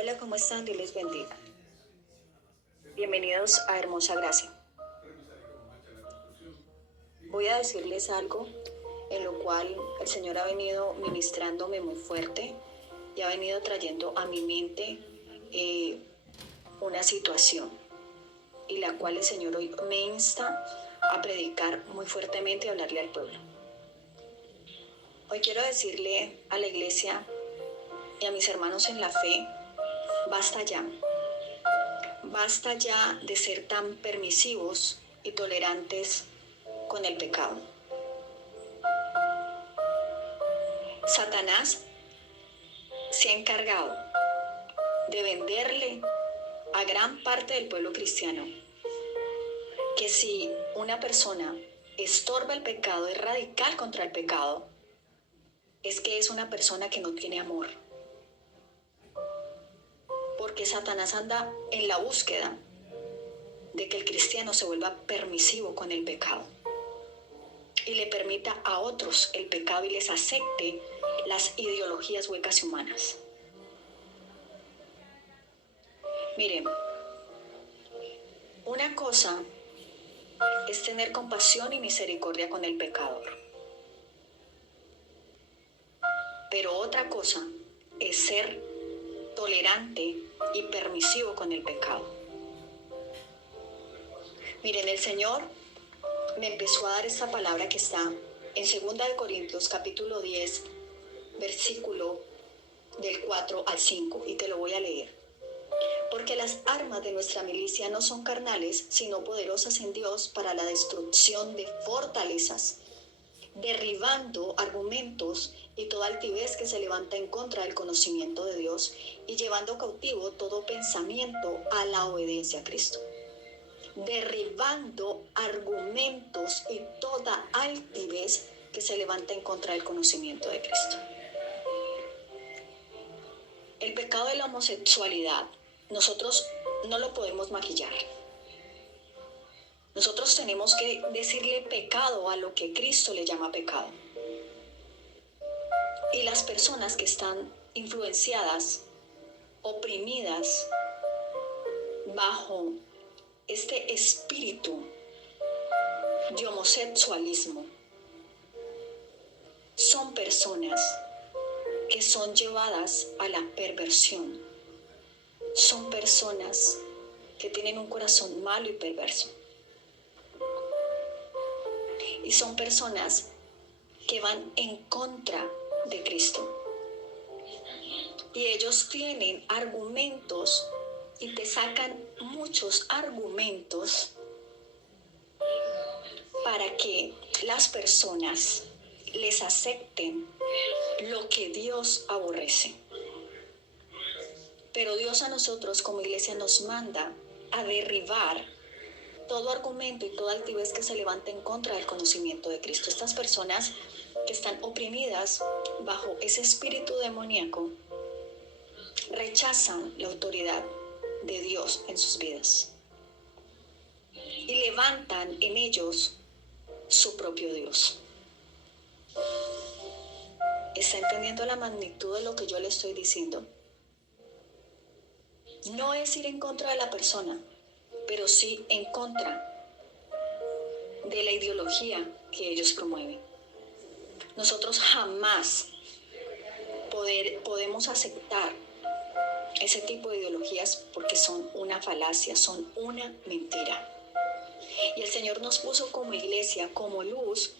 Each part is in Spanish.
Hola, ¿cómo están? Dios les bendiga. Bienvenidos a Hermosa Gracia. Voy a decirles algo en lo cual el Señor ha venido ministrándome muy fuerte y ha venido trayendo a mi mente una situación y la cual el Señor hoy me insta a predicar muy fuertemente y hablarle al pueblo. Hoy quiero decirle a la iglesia y a mis hermanos en la fe, basta ya. Basta ya de ser tan permisivos y tolerantes con el pecado. Satanás se ha encargado de venderle a gran parte del pueblo cristiano que si una persona estorba el pecado, es radical contra el pecado, es que es una persona que no tiene amor. Porque Satanás anda en la búsqueda de que el cristiano se vuelva permisivo con el pecado y le permita a otros el pecado y les acepte las ideologías huecas y humanas. Miren, una cosa es tener compasión y misericordia con el pecador, pero otra cosa es ser tolerante y permisivo con el pecado. Miren, el Señor me empezó a dar esta palabra que está en 2 de Corintios capítulo 10, versículo del 4 al 5, y te lo voy a leer. Porque las armas de nuestra milicia no son carnales, sino poderosas en Dios para la destrucción de fortalezas, derribando argumentos y toda altivez que se levanta en contra del conocimiento de Dios y llevando cautivo todo pensamiento a la obediencia a Cristo. Derribando argumentos y toda altivez que se levanta en contra del conocimiento de Cristo. El pecado de la homosexualidad, nosotros no lo podemos maquillar. Nosotros tenemos que decirle pecado a lo que Cristo le llama pecado. Y las personas que están influenciadas, oprimidas bajo este espíritu de homosexualismo, son personas que son llevadas a la perversión. Son personas que tienen un corazón malo y perverso. Y son personas que van en contra de Cristo. Y ellos tienen argumentos y te sacan muchos argumentos para que las personas les acepten lo que Dios aborrece. Pero Dios a nosotros como iglesia nos manda a derribar todo argumento y toda altivez que se levanta en contra del conocimiento de Cristo. Estas personas que están oprimidas bajo ese espíritu demoníaco rechazan la autoridad de Dios en sus vidas y levantan en ellos su propio Dios. ¿Está entendiendo la magnitud de lo que yo le estoy diciendo? No es ir en contra de la persona, pero sí en contra de la ideología que ellos promueven. Nosotros jamás podemos aceptar ese tipo de ideologías porque son una falacia, son una mentira. Y el Señor nos puso como iglesia, como luz,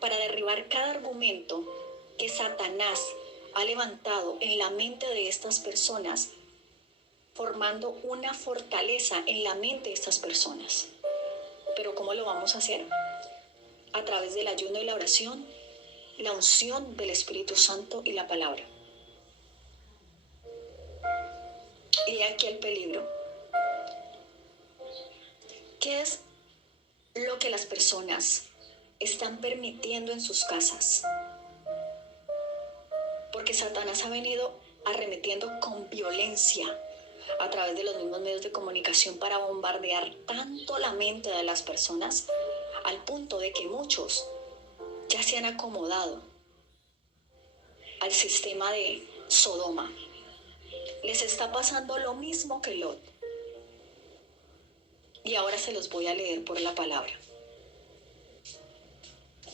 para derribar cada argumento que Satanás ha levantado en la mente de estas personas, formando una fortaleza en la mente de estas personas. Pero ¿cómo lo vamos a hacer? A través del ayuno y la oración, la unción del Espíritu Santo y la palabra. Y aquí el peligro. ¿Qué es lo que las personas están permitiendo en sus casas? Porque Satanás ha venido arremetiendo con violencia a través de los mismos medios de comunicación para bombardear tanto la mente de las personas al punto de que muchos ya se han acomodado al sistema de Sodoma, les está pasando lo mismo que Lot. Y ahora se los voy a leer por la palabra.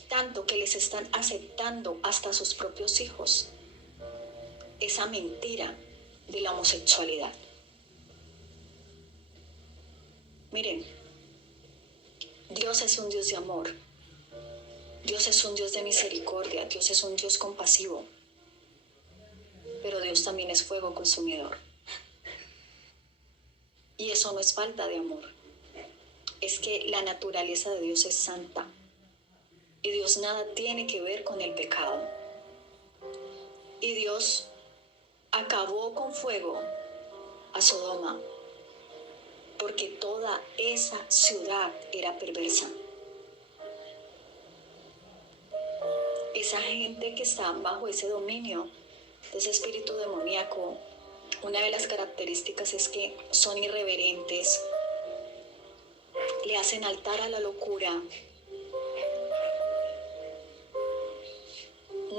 Tanto que les están aceptando hasta sus propios hijos esa mentira de la homosexualidad. Miren, Dios es un Dios de amor. Dios es un Dios de misericordia. Dios es un Dios compasivo. Pero Dios también es fuego consumidor. Y eso no es falta de amor. Es que la naturaleza de Dios es santa. Y Dios nada tiene que ver con el pecado. Y Dios acabó con fuego a Sodoma, porque toda esa ciudad era perversa. Esa gente que está bajo ese dominio de ese espíritu demoníaco, una de las características es que son irreverentes, le hacen altar a la locura,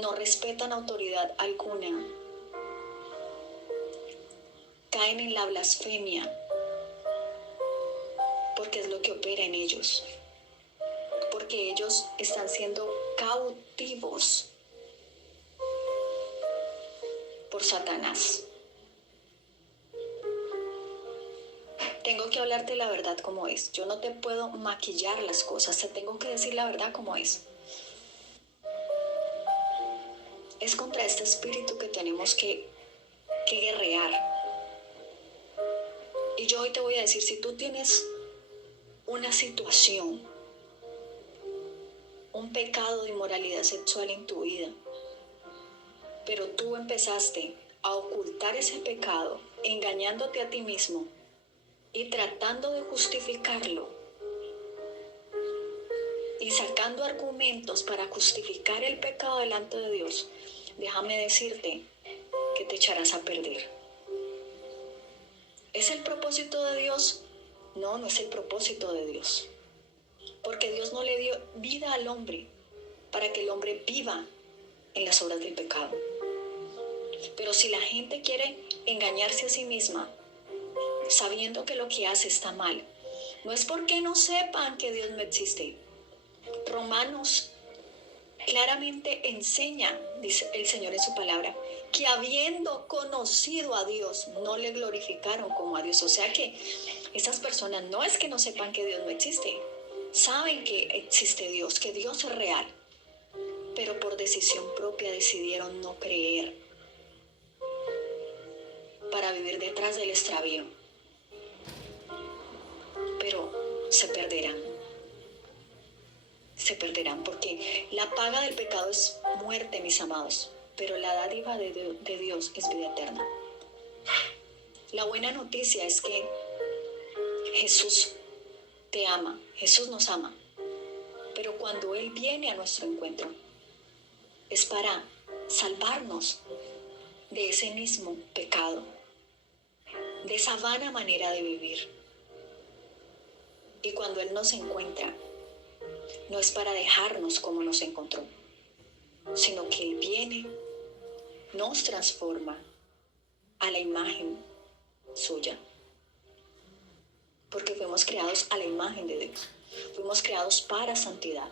no respetan autoridad alguna, caen en la blasfemia, porque es lo que opera en ellos, porque ellos están siendo cautivos por Satanás. Tengo que hablarte la verdad como es. Yo no te puedo maquillar las cosas, te tengo que decir la verdad como es. Es contra este espíritu que tenemos que guerrear. Y yo hoy te voy a decir, si tú tienes una situación, un pecado de inmoralidad sexual en tu vida, pero tú empezaste a ocultar ese pecado, engañándote a ti mismo y tratando de justificarlo y sacando argumentos para justificar el pecado delante de Dios, déjame decirte que te echarás a perder. ¿Es el propósito de Dios? No, no es el propósito de Dios. Porque Dios no le dio vida al hombre para que el hombre viva en las obras del pecado. Pero si la gente quiere engañarse a sí misma, sabiendo que lo que hace está mal, no es porque no sepan que Dios no existe. Romanos claramente enseña, dice el Señor en su palabra, que habiendo conocido a Dios, no le glorificaron como a Dios. O sea que esas personas no es que no sepan que Dios no existe, saben que existe Dios, que Dios es real, pero por decisión propia decidieron no creer para vivir detrás del extravío. Pero se perderán porque la paga del pecado es muerte, mis amados, pero la dádiva de Dios es vida eterna. La buena noticia es que Jesús te ama, Jesús nos ama, pero cuando Él viene a nuestro encuentro es para salvarnos de ese mismo pecado, de esa vana manera de vivir. Y cuando Él nos encuentra, no es para dejarnos como nos encontró, sino que Él viene, nos transforma a la imagen suya. Porque fuimos creados a la imagen de Dios. Fuimos creados para santidad,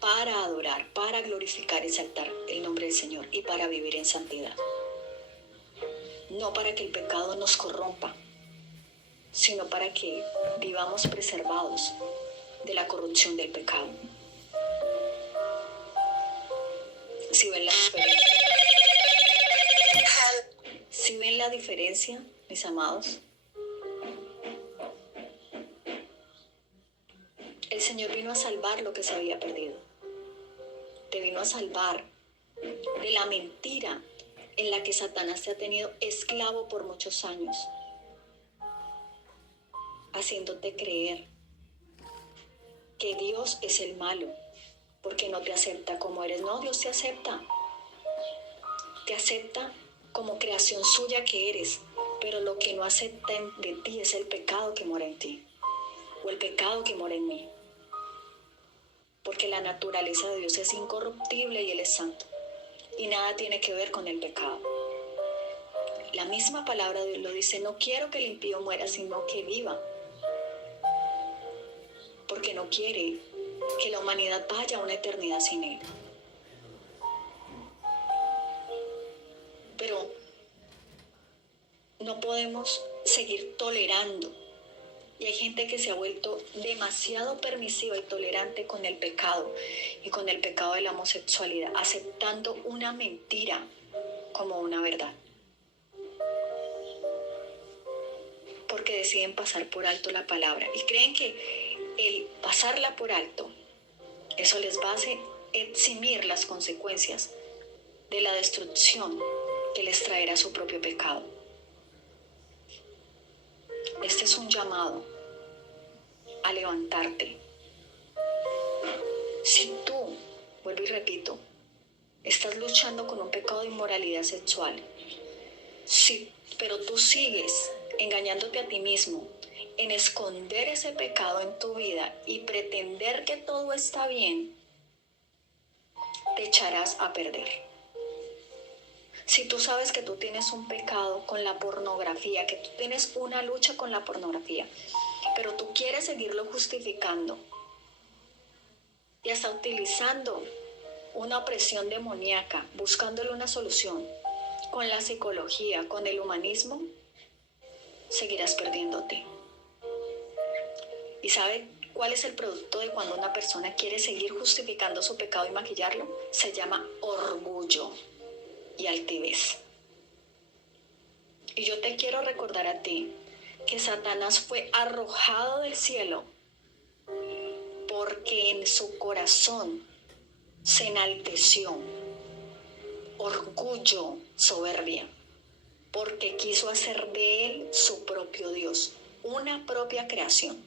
para adorar, para glorificar y exaltar el nombre del Señor y para vivir en santidad. No para que el pecado nos corrompa, sino para que vivamos preservados de la corrupción del pecado. ¿Sí ven la diferencia? ¿Sí ven la diferencia, mis amados? El Señor vino a salvar lo que se había perdido. Te vino a salvar de la mentira en la que Satanás te ha tenido esclavo por muchos años, haciéndote creer que Dios es el malo, porque no te acepta como eres. No, Dios te acepta como creación suya que eres, pero lo que no acepta de ti es el pecado que mora en ti, o el pecado que mora en mí, porque la naturaleza de Dios es incorruptible y Él es santo, y nada tiene que ver con el pecado. la misma palabra de Dios lo dice, no quiero que el impío muera, sino que viva. Porque no quiere que la humanidad vaya a una eternidad sin Él. Pero no podemos seguir tolerando. Y hay gente que se ha vuelto demasiado permisiva y tolerante con el pecado y con el pecado de la homosexualidad, aceptando una mentira como una verdad. Porque deciden pasar por alto la palabra y creen que el pasarla por alto, eso les va a hacer eximir las consecuencias de la destrucción que les traerá su propio pecado. Este es un llamado a levantarte. Si tú, vuelvo y repito, estás luchando con un pecado de inmoralidad sexual, pero tú sigues engañándote a ti mismo, en esconder ese pecado en tu vida y pretender que todo está bien, te echarás a perder. Si tú sabes que tú tienes un pecado con la pornografía, que tú tienes una lucha con la pornografía, pero tú quieres seguirlo justificando y hasta utilizando una opresión demoníaca, buscándole una solución con la psicología, con el humanismo, seguirás perdiéndote. ¿Y sabe cuál es el producto de cuando una persona quiere seguir justificando su pecado y maquillarlo? Se llama orgullo y altivez. Y yo te quiero recordar a ti que Satanás fue arrojado del cielo porque en su corazón se enalteció orgullo, soberbia, porque quiso hacer de él su propio Dios, una propia creación.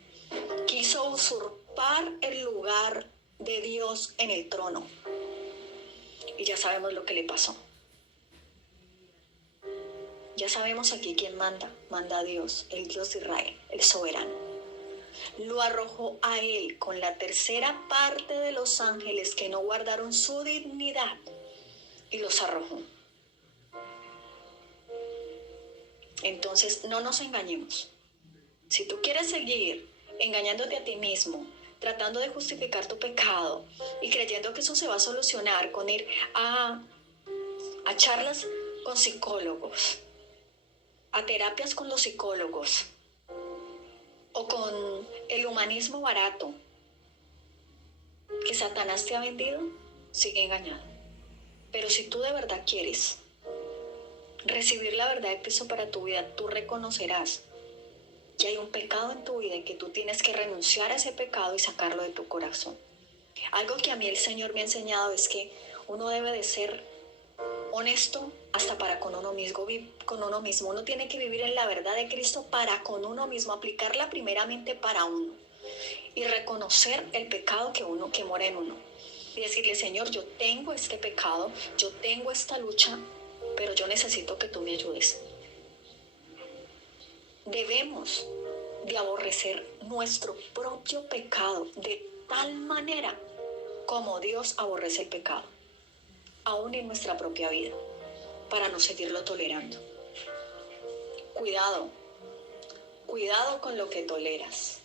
Quiso usurpar el lugar de Dios en el trono. Y ya sabemos lo que le pasó. Ya sabemos aquí quién manda. Manda a Dios, el Dios de Israel, el soberano. Lo arrojó a él con la tercera parte de los ángeles que no guardaron su dignidad y los arrojó. Entonces no nos engañemos. Si tú quieres seguir engañándote a ti mismo, tratando de justificar tu pecado y creyendo que eso se va a solucionar con ir a charlas con psicólogos, a terapias con los psicólogos o con el humanismo barato que Satanás te ha vendido, sigue engañado. Pero si tú de verdad quieres recibir la verdad de Cristo para tu vida, tú reconocerás que hay un pecado en tu vida y que tú tienes que renunciar a ese pecado y sacarlo de tu corazón. Algo que a mí el Señor me ha enseñado es que uno debe de ser honesto hasta para con uno mismo. Uno tiene que vivir en la verdad de Cristo para con uno mismo, aplicarla primeramente para uno y reconocer el pecado que mora en uno. Y decirle, Señor, yo tengo este pecado, yo tengo esta lucha, pero yo necesito que tú me ayudes. Debemos de aborrecer nuestro propio pecado de tal manera como Dios aborrece el pecado, aún en nuestra propia vida, para no seguirlo tolerando. Cuidado con lo que toleras.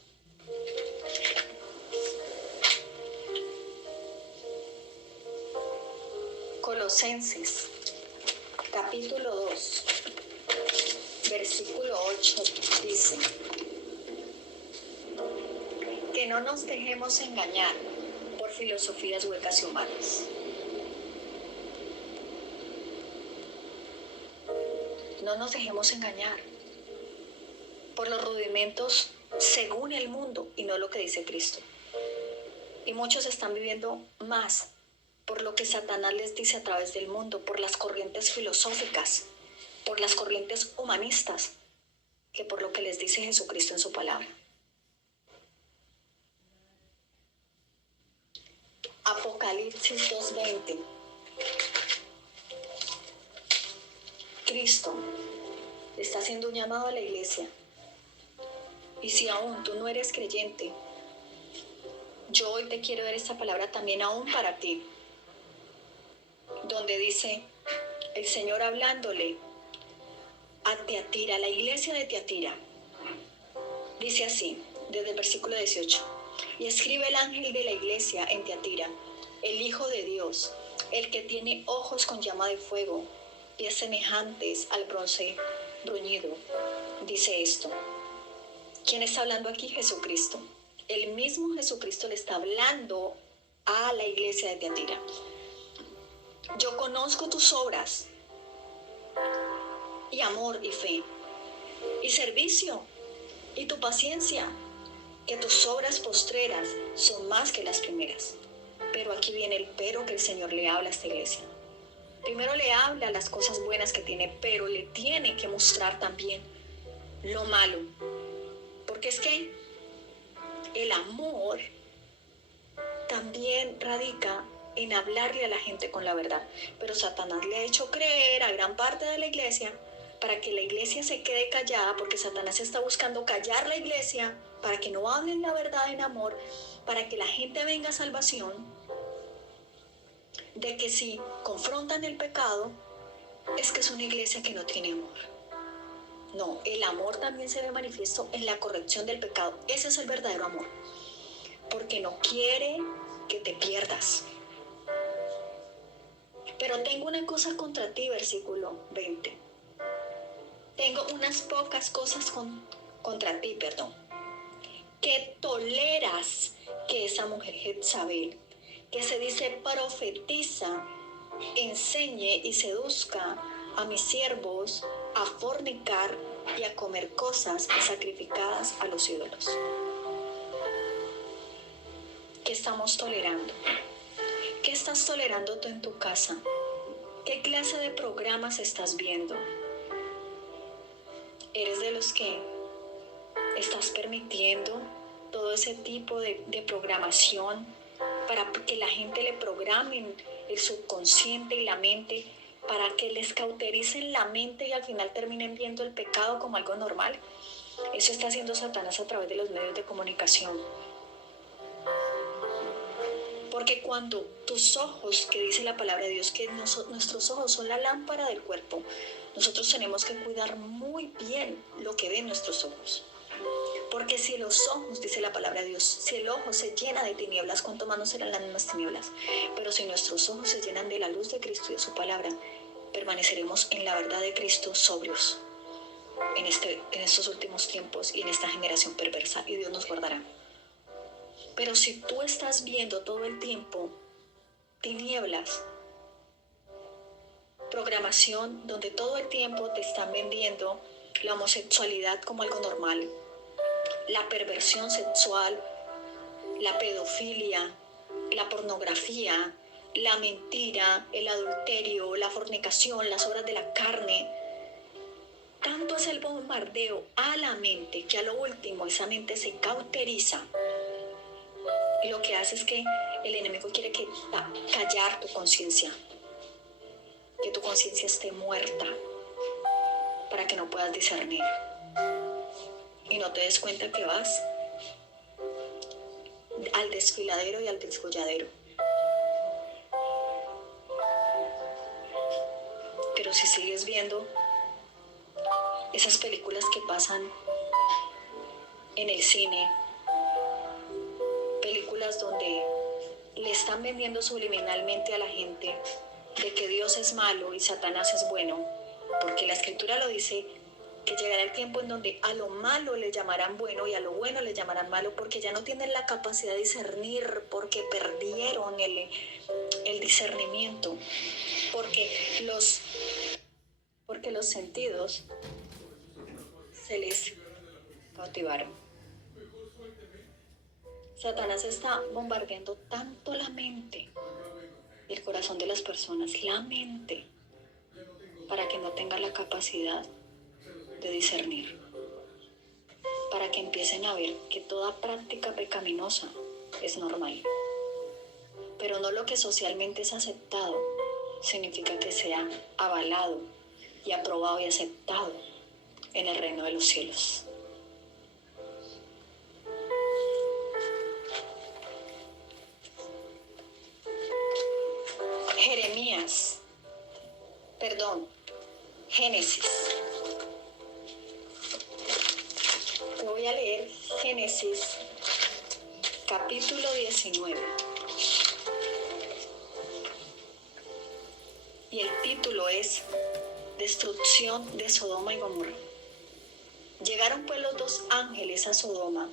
Colosenses, capítulo 2, versículo 8, dice: que no nos dejemos engañar por filosofías huecas y humanas. No nos dejemos engañar por los rudimentos según el mundo y no lo que dice Cristo. Y muchos están viviendo más por lo que Satanás les dice a través del mundo, por las corrientes filosóficas, por las corrientes humanistas, que por lo que les dice Jesucristo en su palabra. Apocalipsis 2:20. Cristo está haciendo un llamado a la iglesia. Y si aún tú no eres creyente, yo hoy te quiero dar esta palabra también aún para ti, donde dice el Señor hablándole a Tiatira, a la iglesia de Tiatira. Dice así, desde el versículo 18. Y escribe el ángel de la iglesia en Tiatira, el Hijo de Dios, el que tiene ojos con llama de fuego, pies semejantes al bronce bruñido. Dice esto. ¿Quién está hablando aquí? Jesucristo. El mismo Jesucristo le está hablando a la iglesia de Tiatira. Yo conozco tus obras, y amor y fe, y servicio, y tu paciencia, que tus obras postreras son más que las primeras. Pero aquí viene el pero que el Señor le habla a esta iglesia. Primero le habla las cosas buenas que tiene, pero le tiene que mostrar también lo malo. Porque es que el amor también radica en hablarle a la gente con la verdad. Pero Satanás le ha hecho creer a gran parte de la iglesia para que la iglesia se quede callada, porque Satanás está buscando callar la iglesia para que no hablen la verdad en amor, para que la gente venga a salvación, de que si confrontan el pecado, es que es una iglesia que no tiene amor. No, el amor también se ve manifiesto en la corrección del pecado. Ese es el verdadero amor, porque no quiere que te pierdas. Pero tengo una cosa contra ti, versículo 20. Tengo unas pocas cosas contra ti, que toleras que esa mujer Jezabel, que se dice profetiza, enseñe y seduzca a mis siervos a fornicar y a comer cosas sacrificadas a los ídolos. ¿Qué estamos tolerando? ¿Qué estás tolerando tú en tu casa? ¿Qué clase de programas estás viendo? ¿Eres de los que estás permitiendo todo ese tipo de programación para que la gente le programen el subconsciente y la mente, para que les cautericen la mente y al final terminen viendo el pecado como algo normal? Eso está haciendo Satanás a través de los medios de comunicación. Porque cuando tus ojos, que dice la palabra de Dios, que nuestros ojos son la lámpara del cuerpo, nosotros tenemos que cuidar muy bien lo que ven nuestros ojos. Porque si los ojos, dice la palabra de Dios, si el ojo se llena de tinieblas, ¿cuánto más no serán las mismas tinieblas? Pero si nuestros ojos se llenan de la luz de Cristo y de su palabra, permaneceremos en la verdad de Cristo sobrios en estos últimos tiempos y en esta generación perversa, y Dios nos guardará. Pero si tú estás viendo todo el tiempo tinieblas, programación donde todo el tiempo te están vendiendo la homosexualidad como algo normal, la perversión sexual, la pedofilia, la pornografía, la mentira, el adulterio, la fornicación, las obras de la carne, tanto es el bombardeo a la mente que a lo último esa mente se cauteriza. Y lo que hace es que el enemigo quiere callar tu conciencia, que tu conciencia esté muerta para que no puedas discernir y no te des cuenta que vas al desfiladero y al desfolladero. Pero si sigues viendo esas películas que pasan en el cine, películas donde le están vendiendo subliminalmente a la gente de que Dios es malo y Satanás es bueno, porque la Escritura lo dice, que llegará el tiempo en donde a lo malo le llamarán bueno y a lo bueno le llamarán malo, porque ya no tienen la capacidad de discernir, porque perdieron el discernimiento, porque los sentidos se les cautivaron. Satanás está bombardeando tanto la mente y el corazón de las personas, la mente, para que no tenga la capacidad de discernir, para que empiecen a ver que toda práctica pecaminosa es normal, pero no lo que socialmente es aceptado significa que sea avalado y aprobado y aceptado en el reino de los cielos. Génesis a leer Génesis capítulo 19. Y el título es Destrucción de Sodoma y Gomorra. Llegaron pues los dos ángeles a Sodoma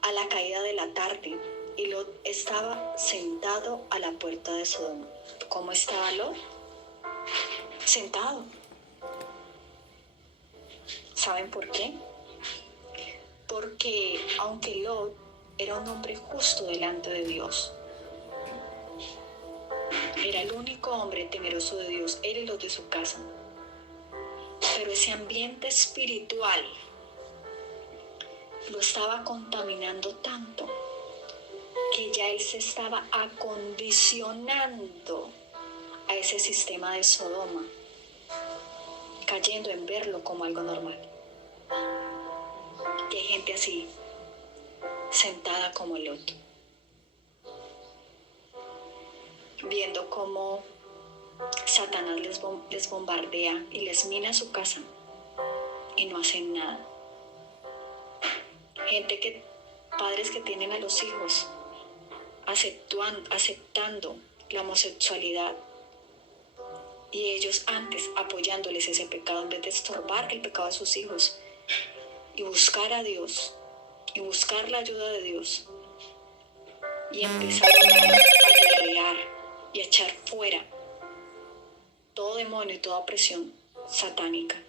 a la caída de la tarde, y Lot estaba sentado a la puerta de Sodoma. ¿Cómo estaba Lot? Sentado. ¿Saben por qué? Porque aunque Lot era un hombre justo delante de Dios, era el único hombre temeroso de Dios, él y los de su casa, pero ese ambiente espiritual lo estaba contaminando tanto que ya él se estaba acondicionando a ese sistema de Sodoma, cayendo en verlo como algo normal. Y hay gente así, sentada como Lot, viendo cómo Satanás les bombardea y les mina su casa y no hacen nada. Padres que tienen a los hijos aceptando la homosexualidad, y ellos antes apoyándoles ese pecado en vez de estorbar el pecado de sus hijos y buscar a Dios y buscar la ayuda de Dios, y empezaron a guerrear y a echar fuera todo demonio y toda opresión satánica.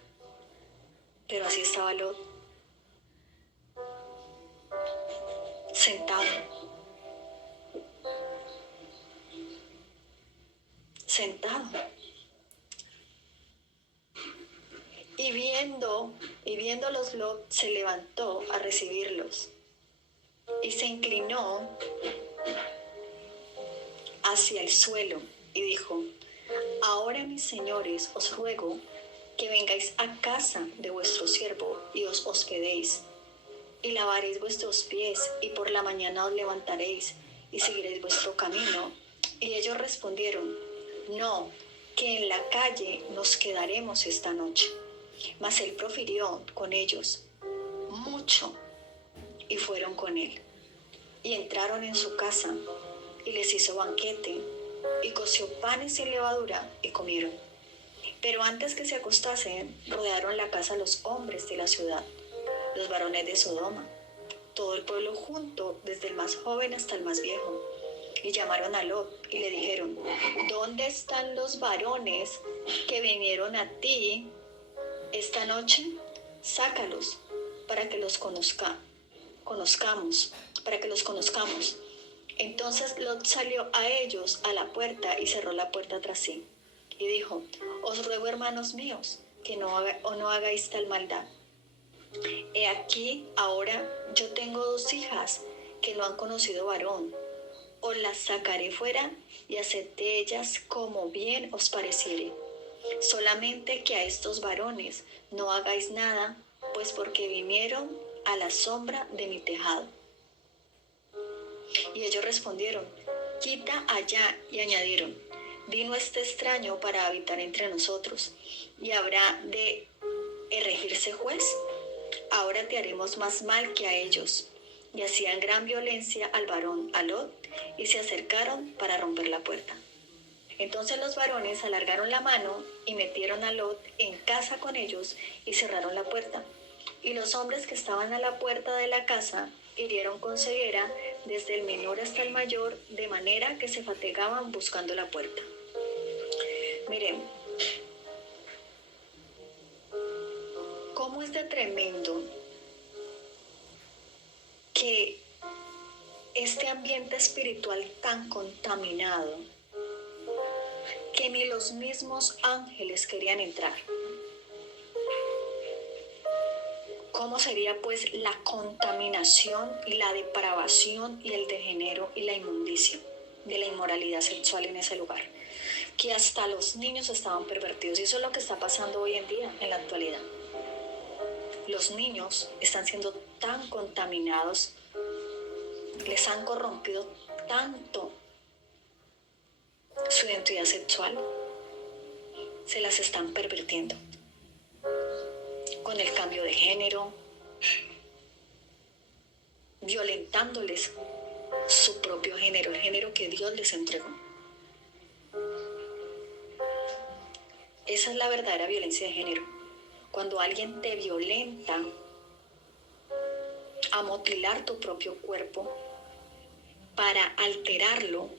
Pero así estaba Lot, sentado, y viéndolos Lot se levantó a recibirlos y se inclinó hacia el suelo y dijo: ahora, mis señores, os ruego que vengáis a casa de vuestro siervo y os hospedéis, y lavaréis vuestros pies, y por la mañana os levantaréis y seguiréis vuestro camino. Y ellos respondieron: no, que en la calle nos quedaremos esta noche. Mas él profirió con ellos mucho, y fueron con él. Y entraron en su casa, y les hizo banquete, y coció panes sin levadura, y comieron. Pero antes que se acostasen, rodearon la casa los hombres de la ciudad, los varones de Sodoma, todo el pueblo junto, desde el más joven hasta el más viejo. Y llamaron a Lot y le dijeron: ¿dónde están los varones que vinieron a ti esta noche? Sácalos para que los conozcamos. Entonces Lot salió a ellos a la puerta y cerró la puerta tras sí. Y dijo: os ruego, hermanos míos, que no hagáis tal maldad. He aquí, ahora yo tengo 2 hijas que no han conocido varón. Os las sacaré fuera y haced de ellas como bien os pareciere. Solamente que a estos varones no hagáis nada, pues porque vinieron a la sombra de mi tejado. Y ellos respondieron: quita allá. Y añadieron: vino este extraño para habitar entre nosotros, y habrá de erigirse juez. Ahora te haremos más mal que a ellos. Y hacían gran violencia al varón, a Lot, y se acercaron para romper la puerta. Entonces los varones alargaron la mano y metieron a Lot en casa con ellos y cerraron la puerta. Y los hombres que estaban a la puerta de la casa hirieron con ceguera desde el menor hasta el mayor, de manera que se fatigaban buscando la puerta. Miren, cómo es de tremendo que este ambiente espiritual tan contaminado, que ni los mismos ángeles querían entrar. ¿Cómo sería pues la contaminación y la depravación y el degenero y la inmundicia de la inmoralidad sexual en ese lugar? Que hasta los niños estaban pervertidos, y eso es lo que está pasando hoy en día, en la actualidad. Los niños están siendo tan contaminados, les han corrompido tanto su identidad sexual, se las están pervirtiendo con el cambio de género, violentándoles su propio género, el género que Dios les entregó. Esa es la verdadera violencia de género. Cuando alguien te violenta a mutilar tu propio cuerpo para alterarlo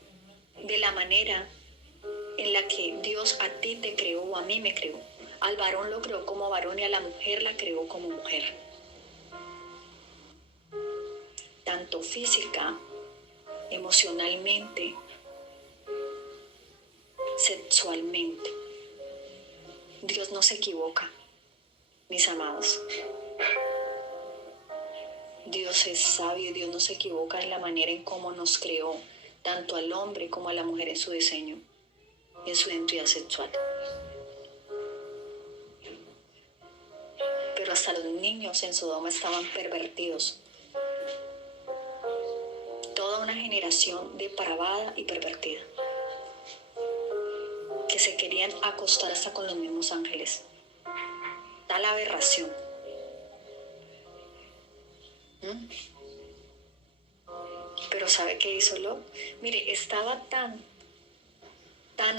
de la manera en la que Dios a ti te creó o a mí me creó. Al varón lo creó como varón y a la mujer la creó como mujer. Tanto física, emocionalmente, sexualmente. Dios no se equivoca, mis amados. Dios es sabio y Dios no se equivoca en la manera en cómo nos creó, tanto al hombre como a la mujer en su diseño y en su identidad sexual. Pero hasta los niños en Sodoma estaban pervertidos. Toda una generación depravada y pervertida, que se querían acostar hasta con los mismos ángeles. Tal aberración. Pero ¿sabe qué hizo Lot? Mire, estaba tan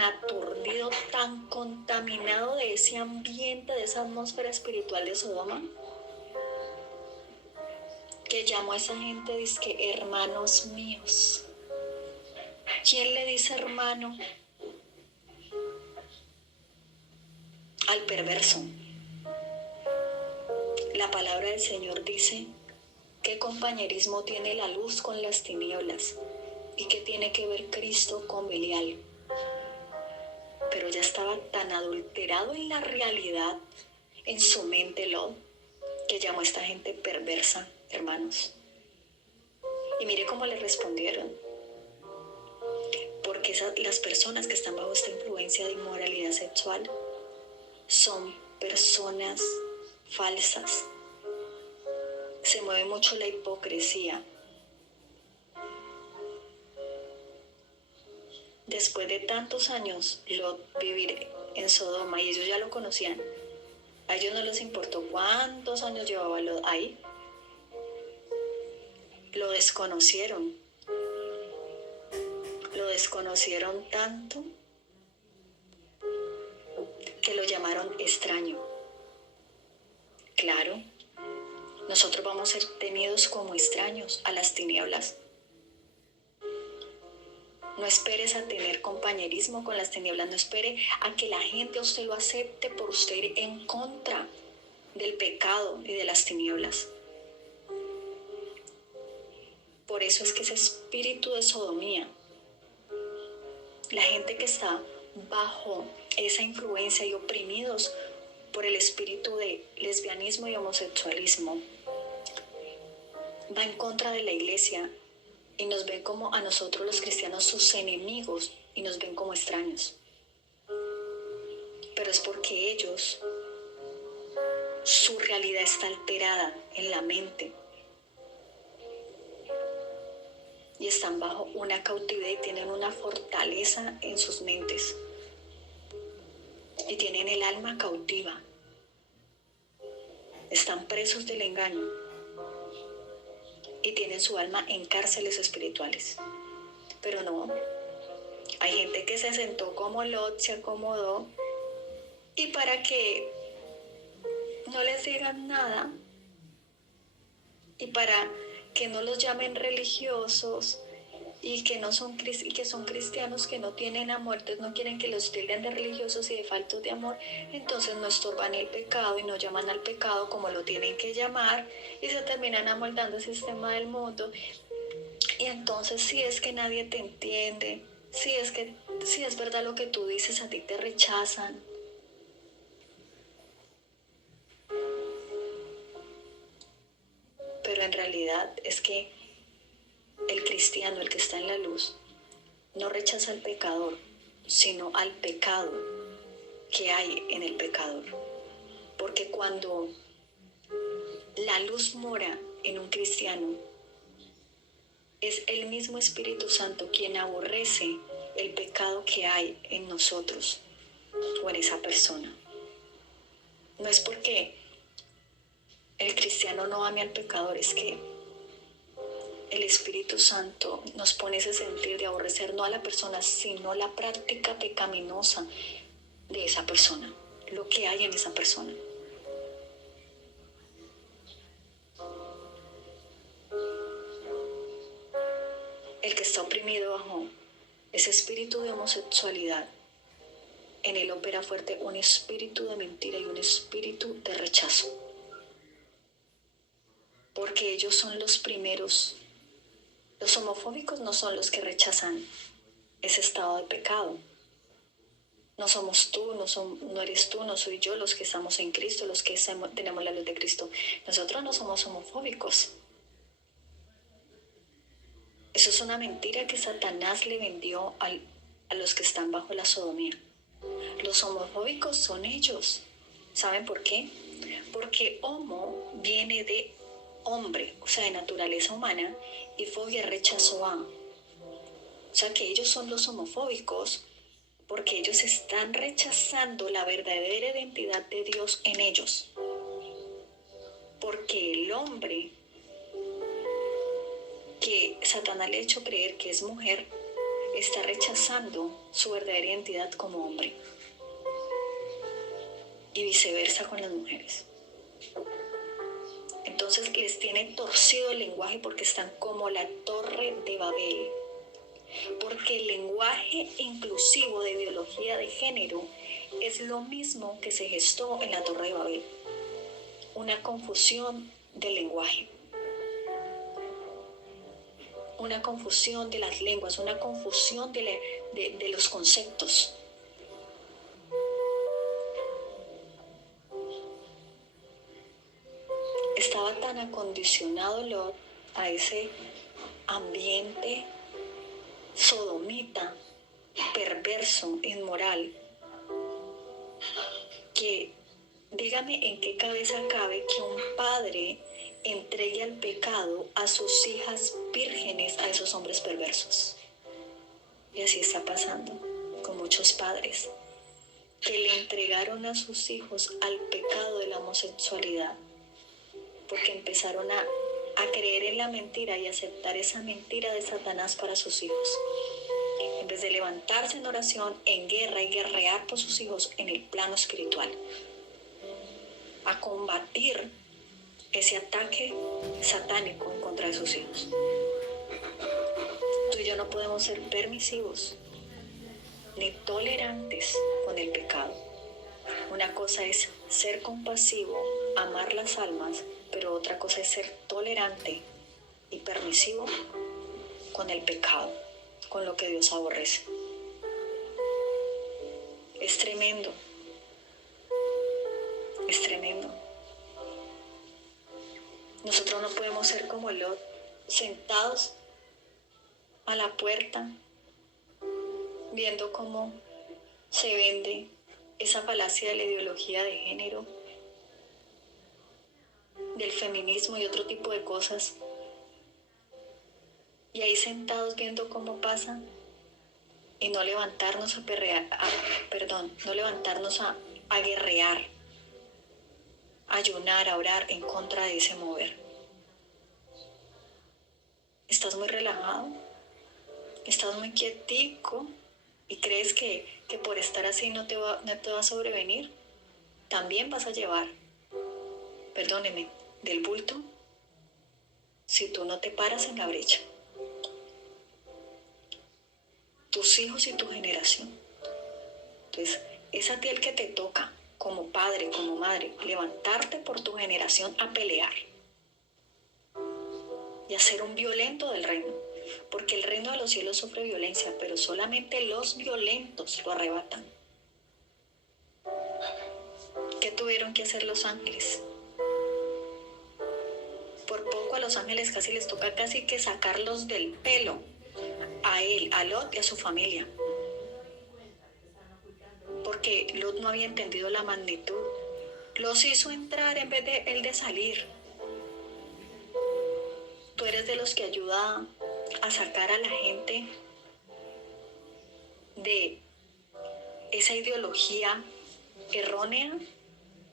aturdido, tan contaminado de ese ambiente, de esa atmósfera espiritual de Sodoma, que llamó a esa gente, dice que hermanos míos. ¿Quién le dice hermano al perverso? La palabra del Señor dice: ¿qué compañerismo tiene la luz con las tinieblas? ¿Y qué tiene que ver Cristo con Belial? Pero ya estaba tan adulterado en la realidad, en su mente Lot, que llamó a esta gente perversa, hermanos. Y mire cómo le respondieron. Porque las personas que están bajo esta influencia de inmoralidad sexual son personas falsas. Se mueve mucho la hipocresía. Después de tantos años Lot vivir en Sodoma, y ellos ya lo conocían, a ellos no les importó cuántos años llevaba Lot ahí. Lo desconocieron tanto que lo llamaron extraño. Claro, nosotros vamos a ser tenidos como extraños a las tinieblas. No esperes a tener compañerismo con las tinieblas, no espere a que la gente a usted lo acepte por usted ir en contra del pecado y de las tinieblas. Por eso es que ese espíritu de sodomía, la gente que está bajo esa influencia y oprimidos por el espíritu de lesbianismo y homosexualismo, va en contra de la iglesia y nos ven como a nosotros los cristianos sus enemigos y nos ven como extraños. Pero es porque ellos, su realidad está alterada en la mente y están bajo una cautividad y tienen una fortaleza en sus mentes y tienen el alma cautiva. Están presos del engaño y tienen su alma en cárceles espirituales. Pero no, hay gente que se sentó como Lot, se acomodó, y para que no les digan nada y para que no los llamen religiosos y que son cristianos que no tienen amor, entonces no quieren que los tilden de religiosos y de faltos de amor, entonces no estorban el pecado y no llaman al pecado como lo tienen que llamar y se terminan amoldando el sistema del mundo. Y entonces si es que nadie te entiende, si es verdad lo que tú dices, a ti te rechazan. Pero en realidad es que el cristiano, el que está en la luz, no rechaza al pecador, sino al pecado que hay en el pecador. Porque cuando la luz mora en un cristiano, es el mismo Espíritu Santo quien aborrece el pecado que hay en nosotros o en esa persona. No es porque el cristiano no ame al pecador, es que el Espíritu Santo nos pone ese sentir de aborrecer no a la persona, sino la práctica pecaminosa de esa persona, lo que hay en esa persona. El que está oprimido bajo ese espíritu de homosexualidad, en él opera fuerte un espíritu de mentira y un espíritu de rechazo. Porque ellos son los primeros. Los homofóbicos no son los que rechazan ese estado de pecado. No somos tú, no eres tú, no soy yo los que estamos en Cristo, los que tenemos la luz de Cristo. Nosotros no somos homofóbicos. Eso es una mentira que Satanás le vendió a los que están bajo la sodomía. Los homofóbicos son ellos. ¿Saben por qué? Porque homo viene de hombre, o sea, de naturaleza humana, y fobia rechazo a. O sea que ellos son los homofóbicos porque ellos están rechazando la verdadera identidad de Dios en ellos. Porque el hombre que Satanás le ha hecho creer que es mujer, está rechazando su verdadera identidad como hombre. Y viceversa con las mujeres. Entonces les tiene torcido el lenguaje porque están como la torre de Babel. Porque el lenguaje inclusivo de ideología de género es lo mismo que se gestó en la torre de Babel. Una confusión del lenguaje. Una confusión de las lenguas, una confusión de los conceptos. Estaba tan acondicionado Lot a ese ambiente sodomita, perverso, inmoral, que dígame en qué cabeza cabe que un padre entregue al pecado a sus hijas vírgenes a esos hombres perversos. Y así está pasando con muchos padres que le entregaron a sus hijos al pecado de la homosexualidad porque empezaron a creer en la mentira y aceptar esa mentira de Satanás para sus hijos. En vez de levantarse en oración, en guerra y guerrear por sus hijos en el plano espiritual. A combatir ese ataque satánico en contra de sus hijos. Tú y yo no podemos ser permisivos ni tolerantes con el pecado. Una cosa es ser compasivo, amar las almas, pero otra cosa es ser tolerante y permisivo con el pecado, con lo que Dios aborrece. Es tremendo. Es tremendo. Nosotros no podemos ser como Lot, sentados a la puerta, viendo cómo se vende esa falacia de la ideología de género, del feminismo y otro tipo de cosas. Y ahí sentados viendo cómo pasa y no levantarnos no levantarnos a guerrear, a ayunar, a orar en contra de ese mover. ¿Estás muy relajado? ¿Estás muy quietico? ¿Y crees que por estar así no te va a sobrevenir? También vas a llevar, perdóneme, del bulto si tú no te paras en la brecha. Tus hijos y tu generación. Entonces, es a ti el que te toca, como padre, como madre, levantarte por tu generación a pelear y a ser un violento del reino. Porque el reino de los cielos sufre violencia, pero solamente los violentos lo arrebatan. ¿Qué tuvieron que hacer los ángeles? Por poco a los ángeles casi les toca casi que sacarlos del pelo, a él, a Lot y a su familia. Porque Lot no había entendido la magnitud. Los hizo entrar en vez de él de salir. Tú eres de los que ayuda a sacar a la gente de esa ideología errónea,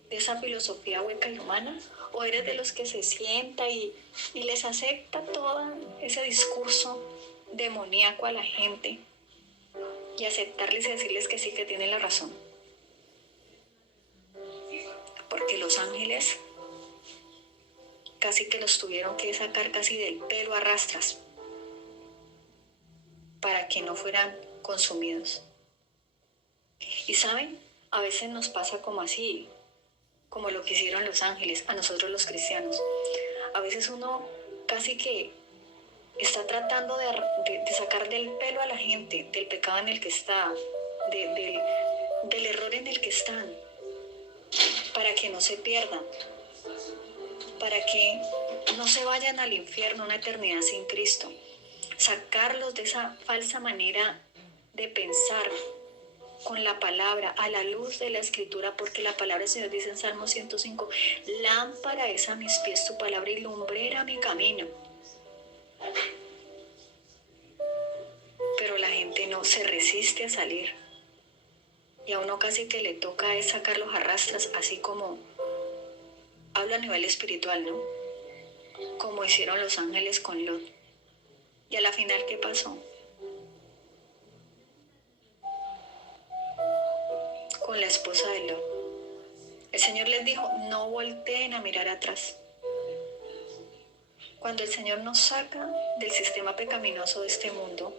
de esa filosofía hueca y humana, ¿O eres de los que se sienta y les acepta todo ese discurso demoníaco a la gente y aceptarles y decirles que sí, que tienen la razón? Porque los ángeles casi que los tuvieron que sacar casi del pelo a rastras para que no fueran consumidos. Y saben, a veces nos pasa como así, como lo que hicieron los ángeles, a nosotros los cristianos. A veces uno casi que está tratando de sacar del pelo a la gente, del pecado en el que está, del error en el que están, para que no se pierdan, para que no se vayan al infierno una eternidad sin Cristo. Sacarlos de esa falsa manera de pensar con la palabra, a la luz de la Escritura, porque la palabra del Señor dice en Salmo 105, lámpara es a mis pies tu palabra y lumbrera mi camino. Pero la gente no se resiste a salir. Y a uno casi que le toca es sacarlos a rastras, así como habla a nivel espiritual, ¿no? Como hicieron los ángeles con Lot. Y a la final, ¿qué pasó? Con la esposa de Lot. El Señor les dijo, no volteen a mirar atrás. Cuando el Señor nos saca del sistema pecaminoso de este mundo,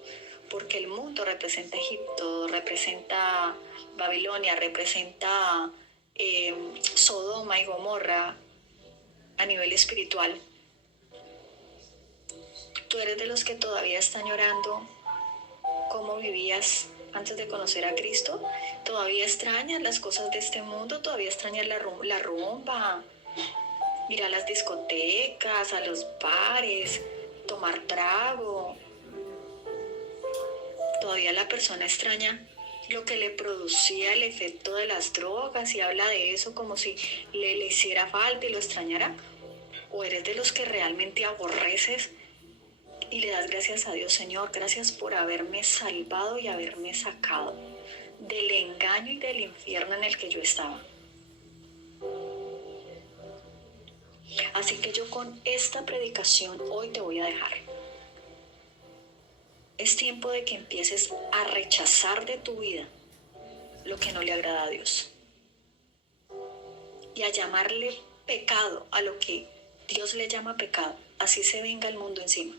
porque el mundo representa Egipto, representa Babilonia, representa Sodoma y Gomorra a nivel espiritual. Tú eres de los que todavía están llorando cómo vivías antes de conocer a Cristo. Todavía extrañas las cosas de este mundo, todavía extrañas la rumba, ir a las discotecas, a los bares, tomar trago. Todavía la persona extraña lo que le producía el efecto de las drogas y habla de eso como si le hiciera falta y lo extrañara. ¿O eres de los que realmente aborreces y le das gracias a Dios? Señor, gracias por haberme salvado y haberme sacado del engaño y del infierno en el que yo estaba? Así que yo con esta predicación hoy te voy a dejar. Es tiempo de que empieces a rechazar de tu vida lo que no le agrada a Dios y a llamarle pecado a lo que Dios le llama pecado, así se venga el mundo encima.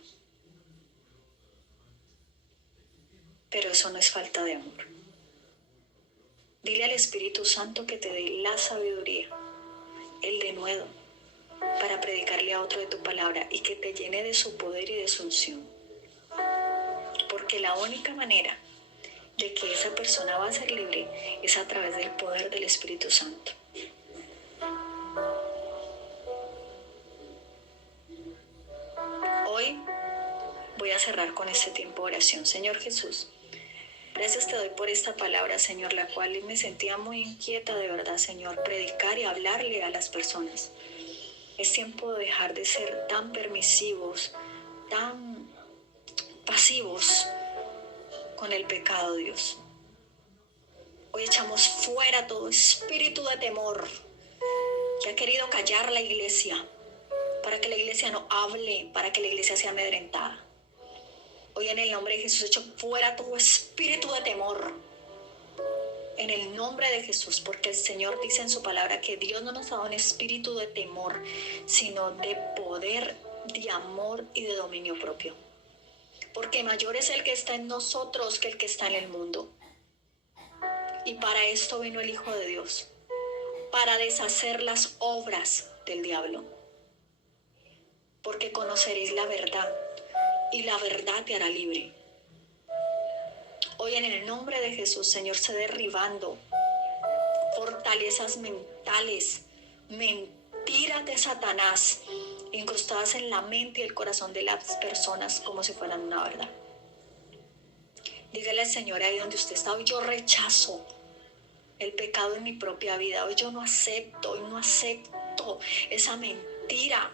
Pero eso no es falta de amor. Dile al Espíritu Santo que te dé la sabiduría, el denuedo, para predicarle a otro de tu palabra y que te llene de su poder y de su unción. Porque la única manera de que esa persona va a ser libre es a través del poder del Espíritu Santo. Hoy voy a cerrar con este tiempo de oración. Señor Jesús, gracias te doy por esta palabra, Señor, la cual me sentía muy inquieta de verdad, Señor, predicar y hablarle a las personas. Es tiempo de dejar de ser tan permisivos, tan pasivos con el pecado, Dios. Hoy echamos fuera todo espíritu de temor que ha querido callar la iglesia, para que la iglesia no hable, para que la iglesia sea amedrentada. Hoy en el nombre de Jesús echo fuera todo espíritu de temor. En el nombre de Jesús, porque el Señor dice en su palabra que Dios no nos ha dado un espíritu de temor, sino de poder, de amor y de dominio propio. Porque mayor es el que está en nosotros que el que está en el mundo. Y para esto vino el Hijo de Dios, para deshacer las obras del diablo. Porque conoceréis la verdad, y la verdad te hará libre. Hoy en el nombre de Jesús, Señor, se derribando fortalezas mentales, mentiras de Satanás, incrustadas en la mente y el corazón de las personas como si fueran una verdad. Dígale al Señor ahí donde usted está: hoy yo rechazo el pecado en mi propia vida, hoy yo no acepto esa mentira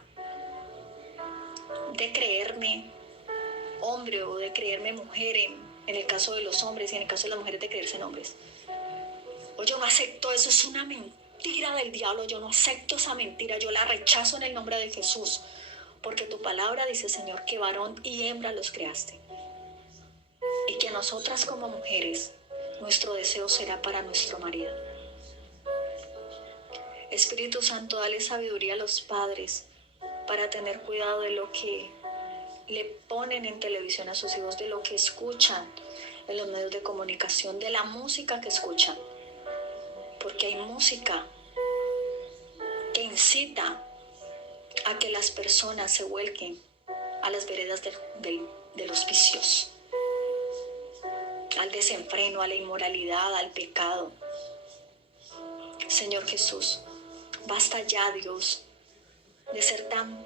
de creerme hombre o de creerme mujer, en el caso de los hombres, y en el caso de las mujeres de creerse en hombres. Hoy yo no acepto eso, es una mentira mentira del diablo, yo no acepto esa mentira, yo la rechazo en el nombre de Jesús, porque tu palabra dice, Señor, que varón y hembra los creaste, y que nosotras como mujeres, nuestro deseo será para nuestro marido. Espíritu Santo, dale sabiduría a los padres para tener cuidado de lo que le ponen en televisión a sus hijos, de lo que escuchan en los medios de comunicación, de la música que escuchan, porque hay música que incita a que las personas se vuelquen a las veredas de los vicios, al desenfreno, a la inmoralidad, al pecado. Señor Jesús, basta ya, Dios, de ser tan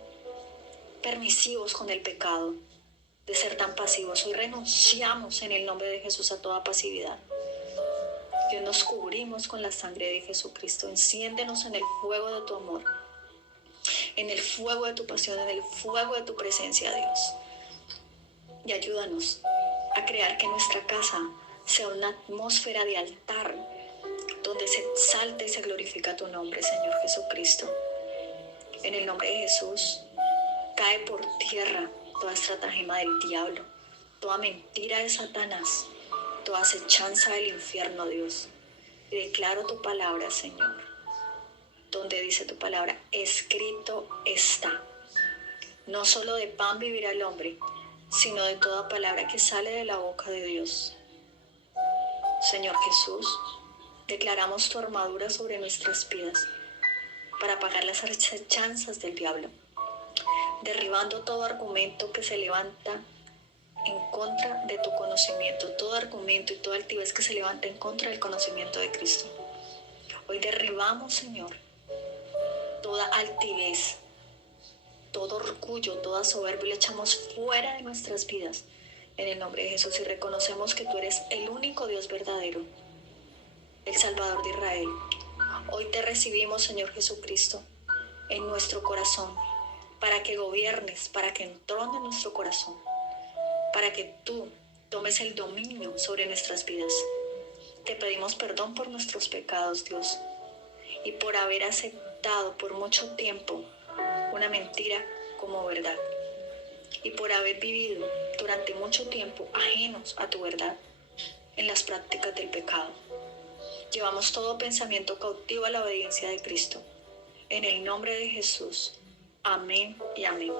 permisivos con el pecado, de ser tan pasivos. Hoy renunciamos en el nombre de Jesús a toda pasividad. Dios, nos cubrimos con la sangre de Jesucristo. Enciéndenos en el fuego de tu amor, en el fuego de tu pasión, en el fuego de tu presencia, Dios. Y ayúdanos a crear que nuestra casa sea una atmósfera de altar, donde se exalta y se glorifica tu nombre, Señor Jesucristo. En el nombre de Jesús, cae por tierra toda estratagema del diablo, toda mentira de Satanás, toda acechanza del infierno, Dios. Y declaro tu palabra, Señor, donde dice tu palabra, escrito está. No solo de pan vivirá el hombre, sino de toda palabra que sale de la boca de Dios. Señor Jesús, declaramos tu armadura sobre nuestras vidas para pagar las acechanzas del diablo, derribando todo argumento que se levanta en contra de tu conocimiento, todo argumento y toda altivez que se levanta en contra del conocimiento de Cristo. Hoy derribamos, Señor, toda altivez, todo orgullo, toda soberbia, y lo echamos fuera de nuestras vidas en el nombre de Jesús, y reconocemos que tú eres el único Dios verdadero, el Salvador de Israel. Hoy te recibimos, Señor Jesucristo, en nuestro corazón, para que gobiernes, para que entrone en nuestro corazón, para que tú tomes el dominio sobre nuestras vidas. Te pedimos perdón por nuestros pecados, Dios, y por haber aceptado por mucho tiempo una mentira como verdad, y por haber vivido durante mucho tiempo ajenos a tu verdad en las prácticas del pecado. Llevamos todo pensamiento cautivo a la obediencia de Cristo. En el nombre de Jesús. Amén y amén.